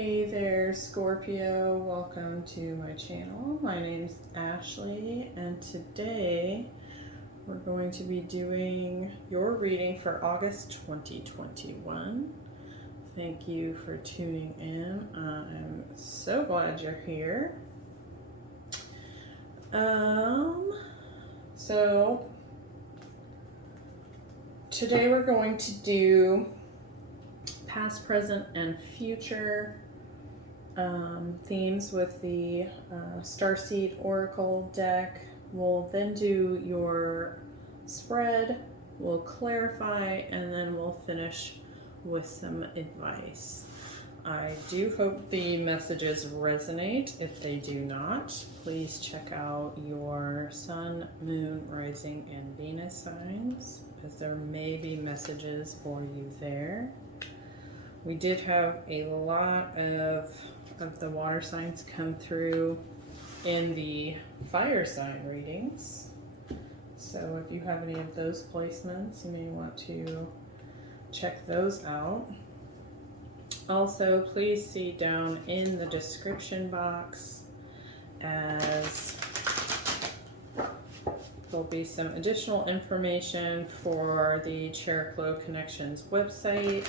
Hey there, Scorpio. Welcome to my channel. My name's Ashley, and today we're going to be doing your reading for August 2021. Thank you for tuning in. I'm so glad you're here. So today we're going to do past, present, and future themes with the Starseed Oracle deck. We'll then do your spread, we'll clarify, and then we'll finish with some advice. I do hope the messages resonate. If they do not, please check out your Sun, Moon, Rising, and Venus signs, because there may be messages for you there. We did have a lot of the water signs come through in the fire sign readings. So if you have any of those placements, you may want to check those out. Also, please see down in the description box, as there'll be some additional information for the Cheroklo Connections website.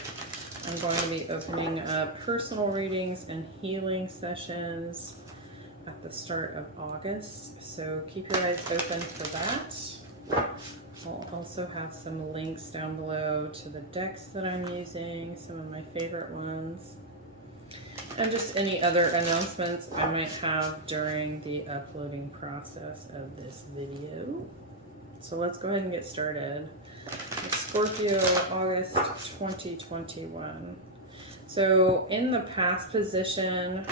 I'm going to be opening up personal readings and healing sessions at the start of August, so keep your eyes open for that. I'll also have some links down below to the decks that I'm using, some of my favorite ones, and just any other announcements I might have during the uploading process of this video. So let's go ahead and get started. Scorpio, August 2021. So in the past position,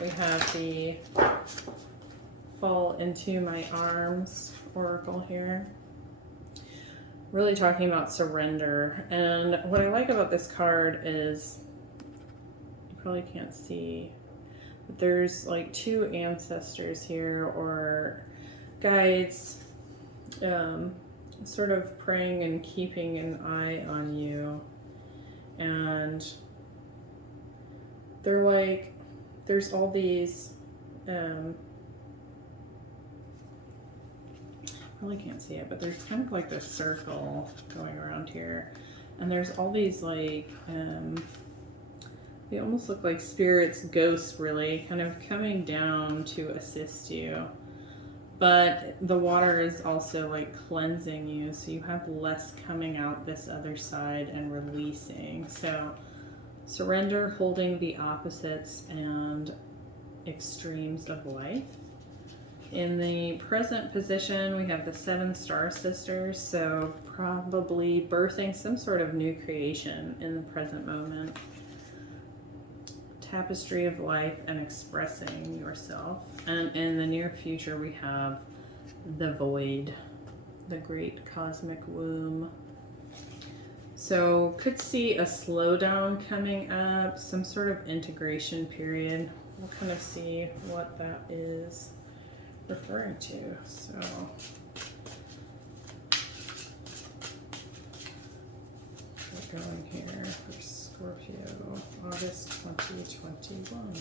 we have the Fall Into My Arms oracle here. Really talking about surrender. And what I like about this card is, you probably can't see, but there's like two ancestors here, or guides, sort of praying and keeping an eye on you. And they're like, there's all these, probably can't see it, but there's kind of like this circle going around here. And there's all these like, they almost look like spirits, ghosts really, kind of coming down to assist you. But the water is also like cleansing you, so you have less coming out this other side and releasing. So surrender, holding the opposites and extremes of life. In the present position, we have the 7 star sisters, so probably birthing some sort of new creation in the present moment. Tapestry of life and expressing yourself. And in the near future, we have the void, the great cosmic womb. So could see a slowdown coming up, some sort of integration period. We'll kind of see what that is referring to. So we're going here for Scorpio, August 2021.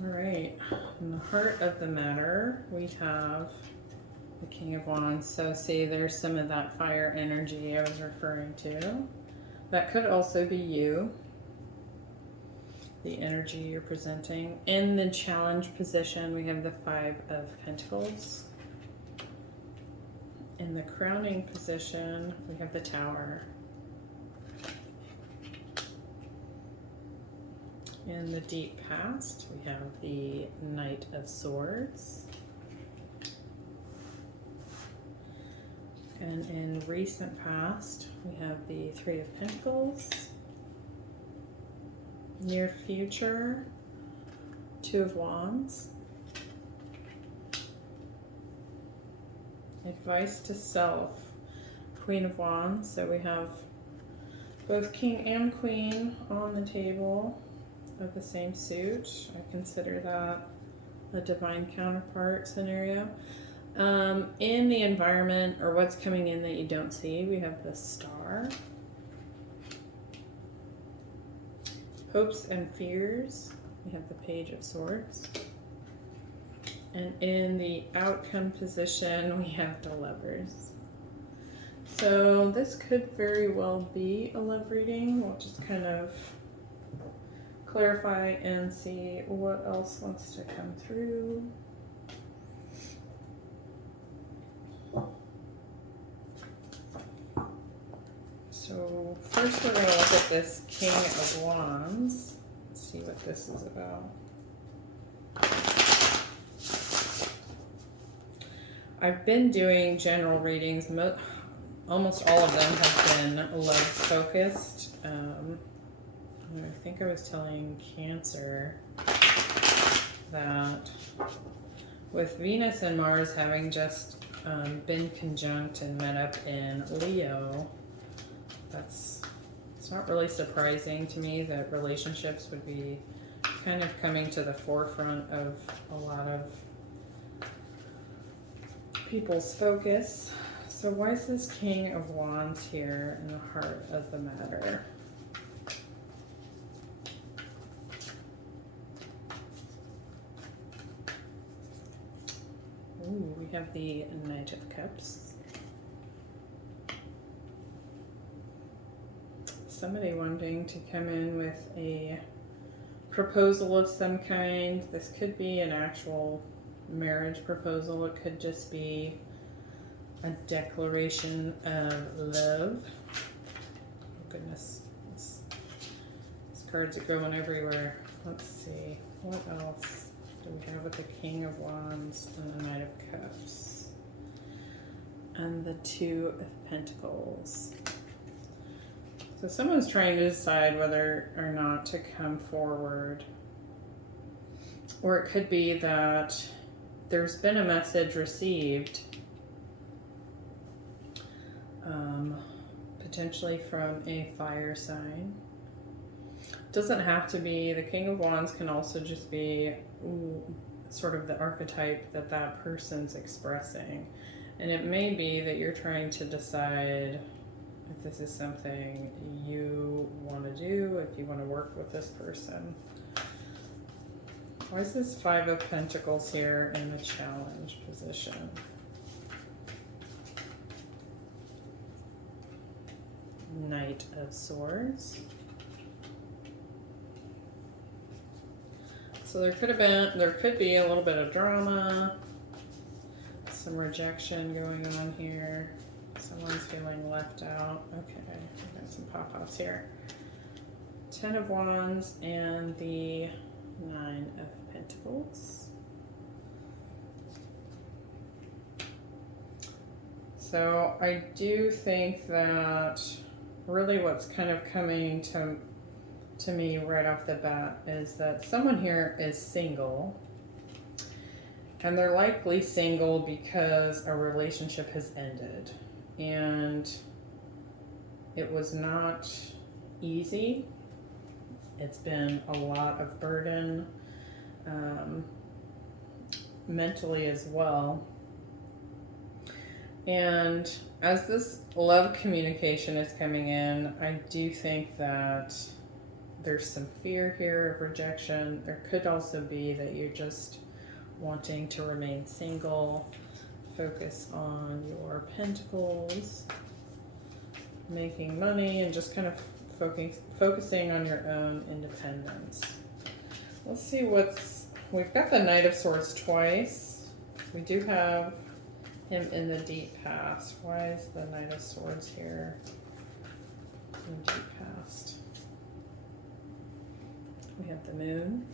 All right, in the heart of the matter, we have the King of Wands. So see, there's some of that fire energy I was referring to. That could also be you, the energy you're presenting. In the challenge position, we have the 5 of Pentacles. In the crowning position, we have the Tower. In the deep past, we have the Knight of Swords. And in recent past, we have the 3 of Pentacles. Near future, 2 of Wands. Advice to self, Queen of Wands. So we have both King and Queen on the table of the same suit. I consider that a divine counterpart scenario. In the environment, or what's coming in that you don't see, we have the Star. Hopes and fears, we have the Page of Swords. And in the outcome position, we have the Lovers. So this could very well be a love reading. We'll just kind of clarify and see what else wants to come through. So first we're going to look at this King of Wands. See what this is about. I've been doing general readings. Almost all of them have been love focused. I think I was telling Cancer that with Venus and Mars having just been conjunct and met up in Leo, it's not really surprising to me that relationships would be kind of coming to the forefront of a lot of people's focus. So why is this King of Wands here in the heart of the matter? Ooh, we have the Knight of Cups. Somebody wanting to come in with a proposal of some kind. This could be an actual marriage proposal. It could just be a declaration of love. Oh goodness, these cards are going everywhere. Let's see, what else do we have with the King of Wands and the Knight of Cups and the Two of Pentacles? So someone's trying to decide whether or not to come forward. Or it could be that there's been a message received, potentially from a fire sign. Doesn't have to be, the King of Wands can also just be sort of the archetype that that person's expressing. And it may be that you're trying to decide if this is something you want to do, if you want to work with this person. Why is this Five of Pentacles here in the challenge position? Knight of Swords. So there could be a little bit of drama, some rejection going on here. Someone's feeling left out. Okay, we got some pop-outs here. Ten of Wands and the Nine of Pentacles. So I do think that really what's kind of coming to me right off the bat is that someone here is single. And they're likely single because a relationship has ended. And it was not easy. It's been a lot of burden, mentally as well. And as this love communication is coming in, I do think that there's some fear here of rejection. There could also be that you're just wanting to remain single. Focus on your pentacles, making money, and just kind of focusing on your own independence. Let's see we've got the Knight of Swords twice. We do have him in the deep past. Why is the Knight of Swords here in the deep past? We have the Moon.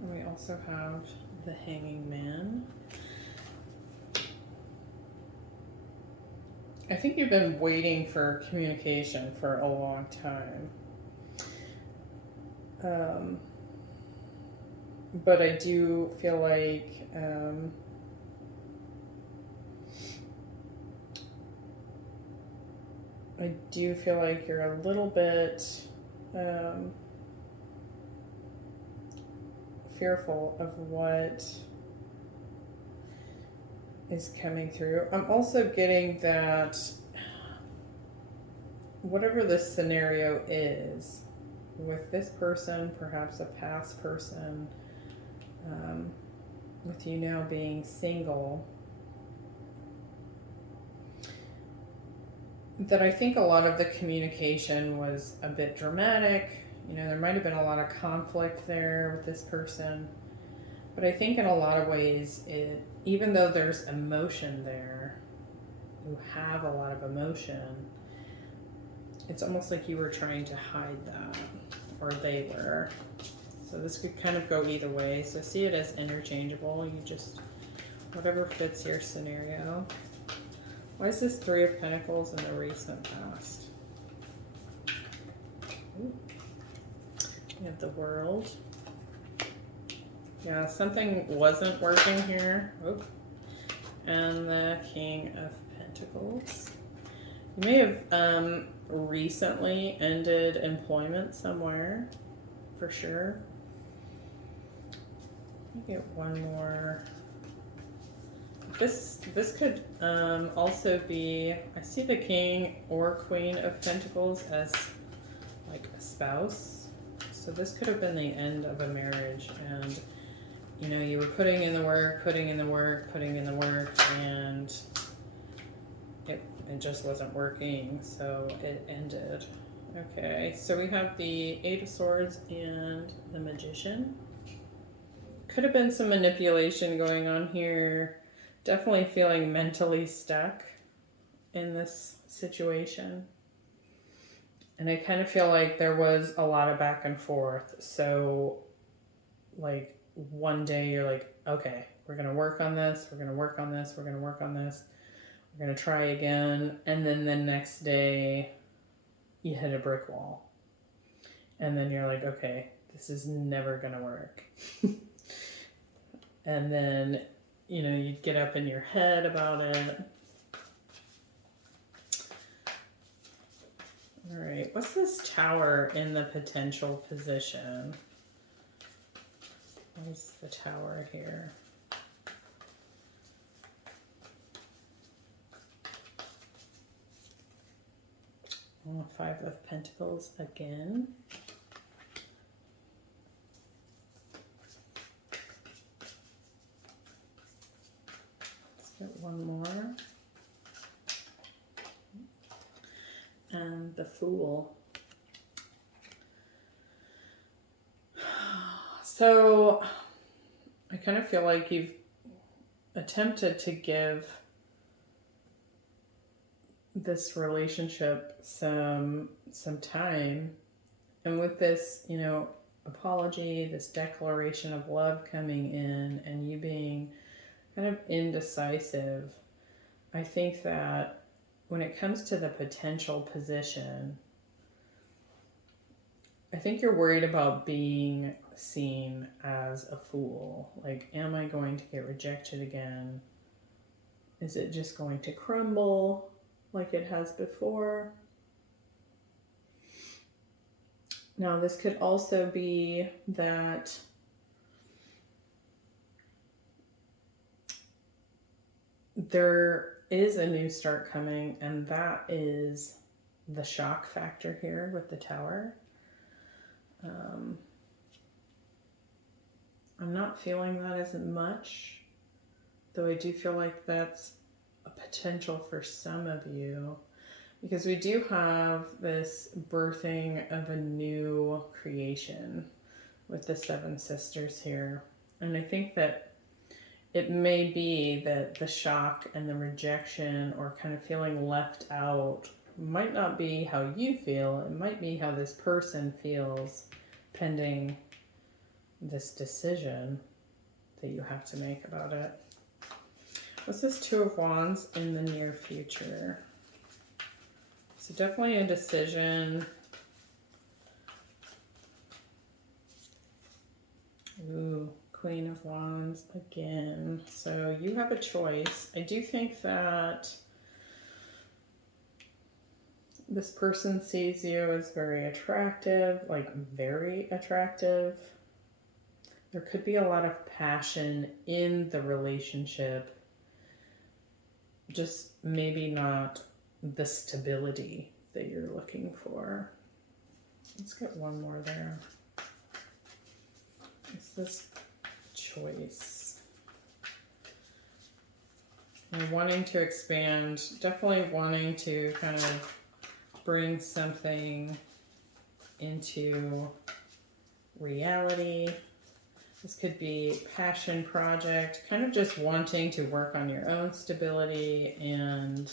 And we also have the Hanging Man. I think you've been waiting for communication for a long time. But I do feel like you're a little bit fearful of what is coming through. I'm also getting that whatever this scenario is with this person, perhaps a past person, with you now being single, that I think a lot of the communication was a bit dramatic. You know, there might have been a lot of conflict there with this person. But I think in a lot of ways, even though there's emotion there, you have a lot of emotion, it's almost like you were trying to hide that, or they were. So this could kind of go either way. So see it as interchangeable. You just, whatever fits your scenario. Why is this Three of Pentacles in the recent past? Ooh. You have the World. Yeah, something wasn't working here. Oop. And the King of Pentacles. You may have recently ended employment somewhere, for sure. Let me get one more. This could also be, I see the King or Queen of Pentacles as like a spouse. So this could have been the end of a marriage, and you know, you were putting in the work, and it just wasn't working, so it ended. Okay, so we have the Eight of Swords and the Magician. Could have been some manipulation going on here. Definitely feeling mentally stuck in this situation. And I kind of feel like there was a lot of back and forth. So, like, one day you're like, okay, we're going to work on this, we're going to work on this, we're going to work on this, we're going to try again. And then the next day you hit a brick wall. And then you're like, okay, this is never going to work. And then, you know, you'd get up in your head about it. All right, what's this Tower in the potential position? What is the Tower here? Oh, Five of Pentacles again. Let's get one more. And the Fool. So I kind of feel like you've attempted to give this relationship some time, and with this, you know, apology, this declaration of love coming in, and you being kind of indecisive, I think that when it comes to the potential position, I think you're worried about being seen as a fool. Like, am I going to get rejected again? Is it just going to crumble like it has before? Now, this could also be that there is a new start coming, and that is the shock factor here with the Tower. I'm not feeling that as much, though I do feel like that's a potential for some of you, because we do have this birthing of a new creation with the Seven Sisters here. And I think that it may be that the shock and the rejection, or kind of feeling left out, might not be how you feel. It might be how this person feels, pending this decision that you have to make about it. What's this Two of Wands in the near future? So definitely a decision. Ooh, Queen of Wands again. So you have a choice. I do think that This person sees you as very attractive, like very attractive. There could be a lot of passion in the relationship, just maybe not the stability that you're looking for. Let's get one more there. Is this choice? You're wanting to expand, definitely wanting to kind of bring something into reality. This could be passion project, kind of just wanting to work on your own stability and,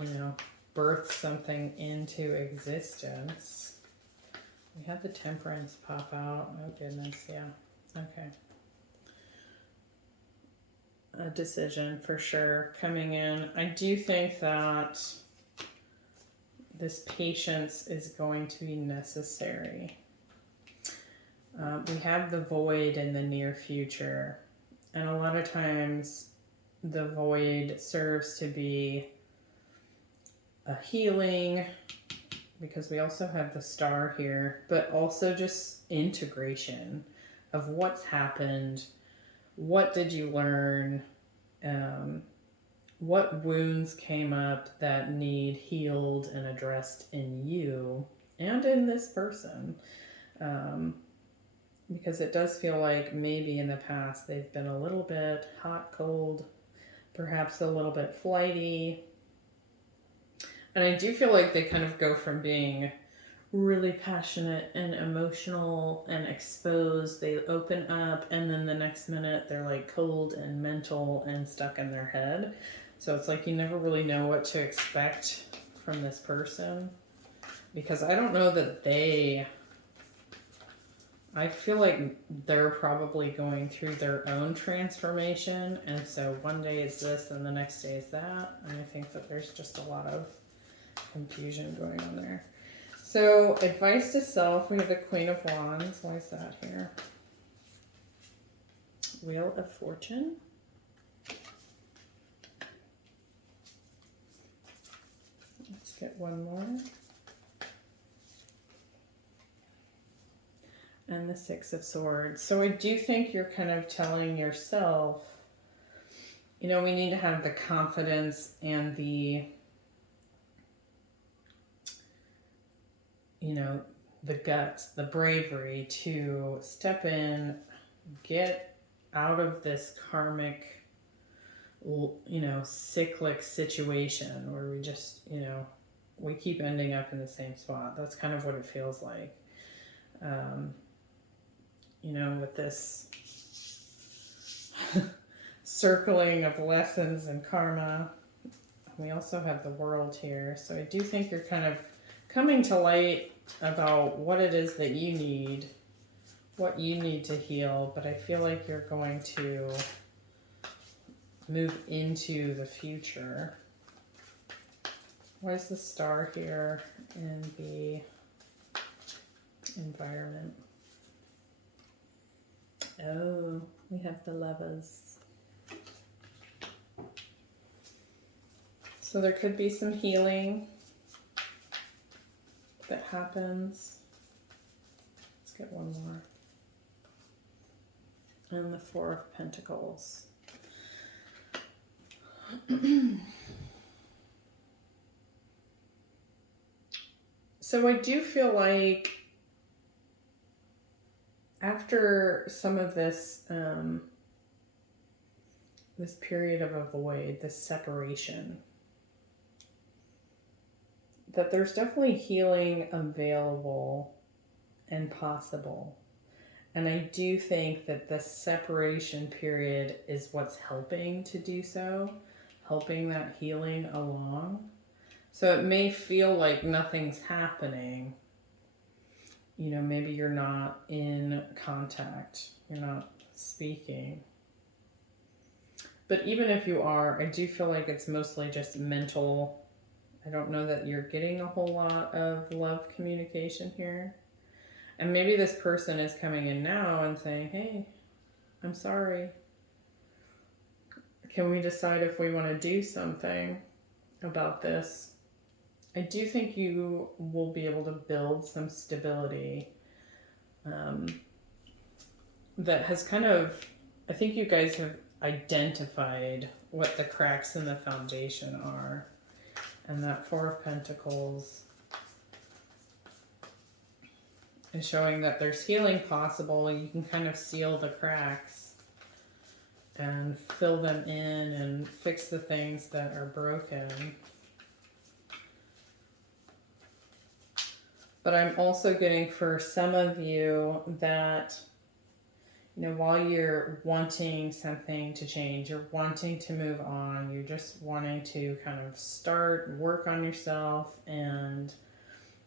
you know, birth something into existence. We have the Temperance pop out. Oh goodness, yeah. Okay. A decision for sure coming in. I do think that this patience is going to be necessary. We have the void in the near future, and a lot of times the void serves to be a healing, because we also have the star here, but also just integration of what's happened, what did you learn, what wounds came up that need healed and addressed in you and in this person. Because it does feel like maybe in the past they've been a little bit hot, cold, perhaps a little bit flighty. And I do feel like they kind of go from being really passionate and emotional and exposed, they open up, and then the next minute they're like cold and mental and stuck in their head. So it's like you never really know what to expect from this person, because I don't know that I feel like they're probably going through their own transformation, and so one day is this and the next day is that, and I think that there's just a lot of confusion going on there. So advice to self, we have the Queen of Wands. Why is that here? Wheel of Fortune. Let's get one more. And the Six of Swords. So I do think you're kind of telling yourself, you know, we need to have the confidence and the, you know, the guts, the bravery to step in, get out of this karmic, you know, cyclic situation where we just, you know, we keep ending up in the same spot. That's kind of what it feels like. You know, with this circling of lessons and karma. We also have the World here. So I do think you're kind of coming to light about what it is that you need, what you need to heal, but I feel like you're going to move into the future. Why is the Star here in the environment? Oh, we have the Lovers. So there could be some healing that happens. Let's get one more. And the Four of Pentacles. So I do feel like after some of this, this period of a void, this separation, that there's definitely healing available and possible. And I do think that the separation period is what's helping to do so, helping that healing along. So it may feel like nothing's happening. You know, maybe you're not in contact, you're not speaking. But even if you are, I do feel like it's mostly just mental. I don't know that you're getting a whole lot of love communication here. And maybe this person is coming in now and saying, hey, I'm sorry. Can we decide if we want to do something about this? I do think you will be able to build some stability that has kind of, I think you guys have identified what the cracks in the foundation are. And that Four of Pentacles is showing that there's healing possible. You can kind of seal the cracks and fill them in and fix the things that are broken. But I'm also getting for some of you that, you know, while you're wanting something to change, you're wanting to move on, you're just wanting to kind of start, work on yourself and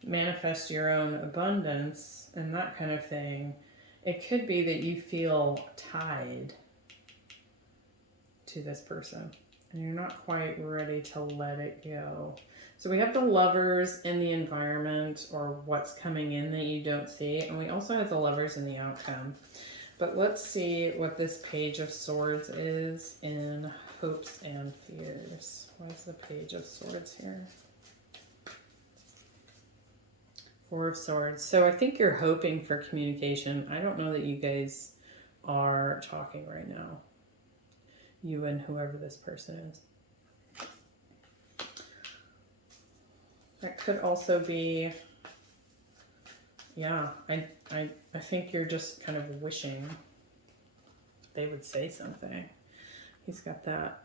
manifest your own abundance and that kind of thing, it could be that you feel tied to this person and you're not quite ready to let it go. So we have the Lovers in the environment or what's coming in that you don't see, and we also have the Lovers in the outcome. But let's see what this Page of Swords is in hopes and fears. What's the Page of Swords here? Four of Swords. So I think you're hoping for communication. I don't know that you guys are talking right now. You and whoever this person is. That could also be, yeah, I think you're just kind of wishing they would say something. He's got that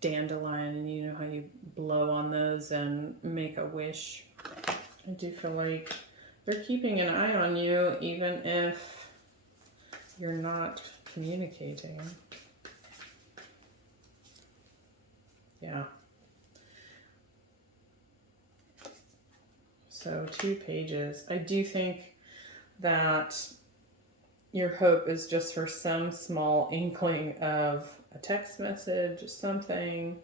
dandelion and you know how you blow on those and make a wish. I do feel like they're keeping an eye on you even if you're not communicating. Yeah. So 2 pages. I do think that your hope is just for some small inkling of a text message, something.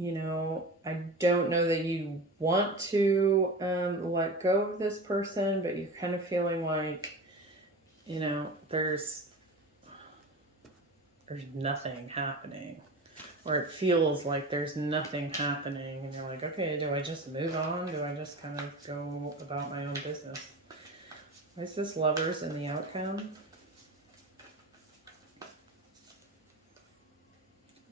You know, I don't know that you want to let go of this person, but you're kind of feeling like, you know, there's nothing happening. Or it feels like there's nothing happening. And you're like, okay, do I just move on? Do I just kind of go about my own business? Why is this Lovers in the outcome?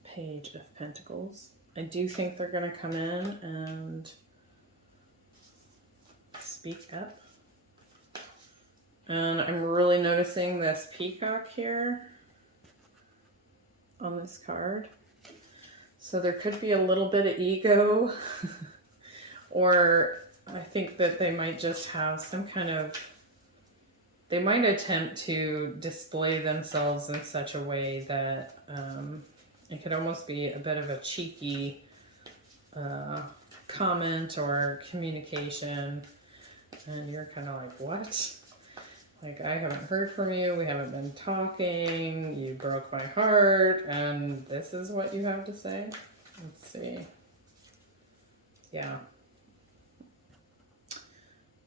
Page of Pentacles. I do think they're going to come in and speak up. And I'm really noticing this peacock here on this card. So there could be a little bit of ego or I think that they might just have some kind of, they might attempt to display themselves in such a way that it could almost be a bit of a cheeky comment or communication. And you're kind of like, what? Like, I haven't heard from you. We haven't been talking. You broke my heart. And this is what you have to say? Let's see. Yeah.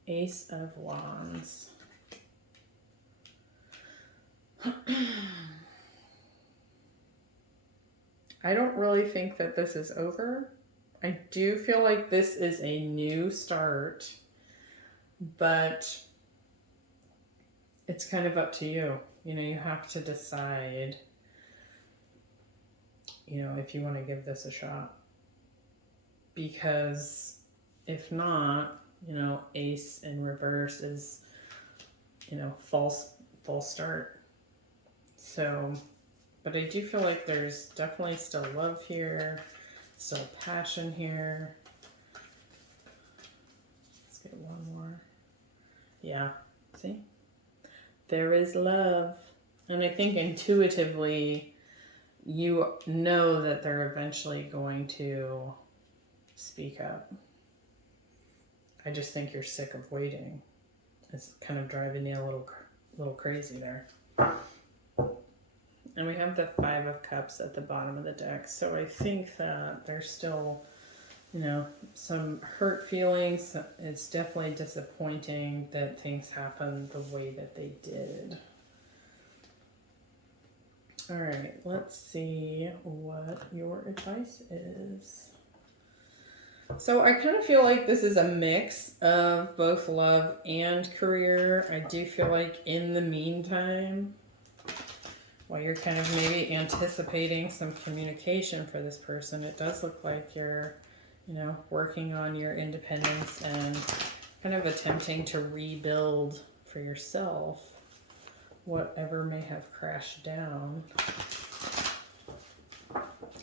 Ace of Wands. I don't really think that this is over. I do feel like this is a new start, but it's kind of up to you. You know, you have to decide, you know, if you want to give this a shot. Because if not, you know, Ace in reverse is, you know, false start. So, but I do feel like there's definitely still love here, still passion here. Let's get one more. Yeah, see? There is love. And I think intuitively, you know that they're eventually going to speak up. I just think you're sick of waiting. It's kind of driving you a little crazy there. And we have the Five of Cups at the bottom of the deck. So I think that there's still, you know, some hurt feelings. It's definitely disappointing that things happened the way that they did. All right, let's see what your advice is. So I kind of feel like this is a mix of both love and career. I do feel like in the meantime, while you're kind of maybe anticipating some communication for this person, it does look like you're, working on your independence and kind of attempting to rebuild for yourself whatever may have crashed down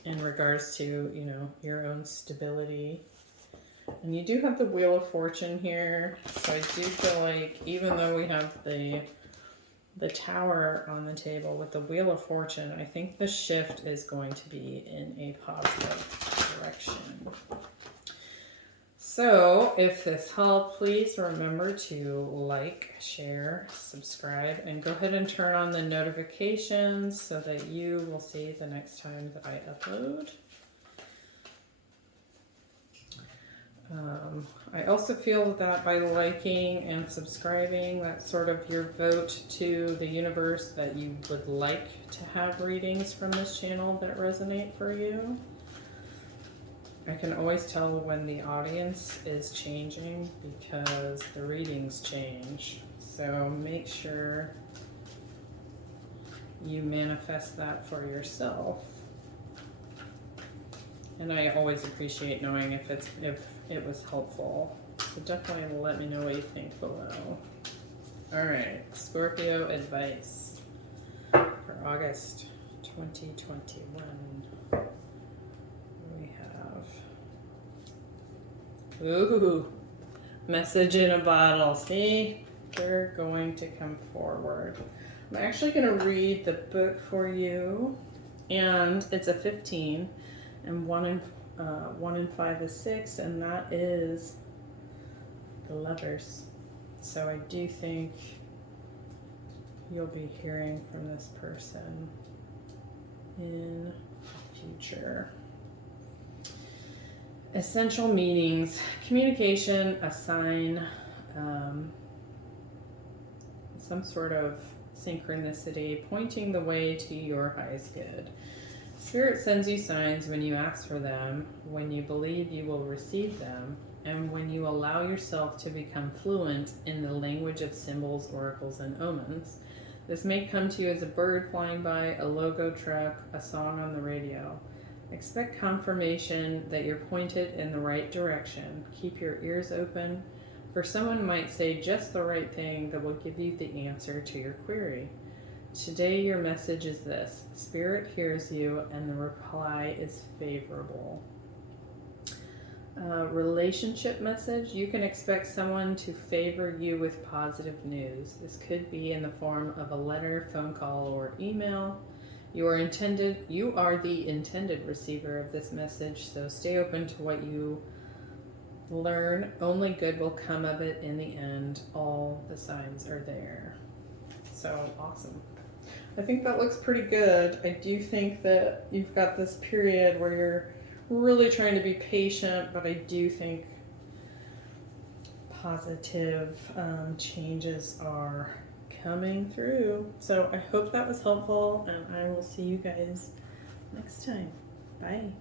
in regards to, your own stability. And you do have the Wheel of Fortune here, so I do feel like even though we have the Tower on the table with the Wheel of Fortune, I think the shift is going to be in a positive direction. So if this helped, please remember to like, share, subscribe, and go ahead and turn on the notifications so that you will see the next time that I upload. I also feel that by liking and subscribing, that's sort of your vote to the universe that you would like to have readings from this channel that resonate for you. I can always tell when the audience is changing because the readings change. So make sure you manifest that for yourself. And I always appreciate knowing if it was helpful. So definitely let me know what you think below. All right, Scorpio advice for August 2021. We have, ooh, message in a bottle. See, they're going to come forward. I'm actually going to read the book for you, and it's a 15. And 1 in 5 is 6, and that is the Lovers. So I do think you'll be hearing from this person in the future. Essential meanings: communication, a sign, some sort of synchronicity, pointing the way to your highest good. Spirit sends you signs when you ask for them, when you believe you will receive them, and when you allow yourself to become fluent in the language of symbols, oracles, and omens. This may come to you as a bird flying by, a logo truck, a song on the radio. Expect confirmation that you're pointed in the right direction. Keep your ears open, for someone might say just the right thing that will give you the answer to your query. Today your message is this: Spirit hears you and the reply is favorable. Relationship message: you can expect someone to favor you with positive news. This could be in the form of a letter, phone call, or email. You are the intended receiver of this message, so stay open to what you learn. Only good will come of it in the end. All the signs are there. So awesome. I think that looks pretty good. I do think that you've got this period where you're really trying to be patient, but I do think positive changes are coming through. So I hope that was helpful, and I will see you guys next time. Bye.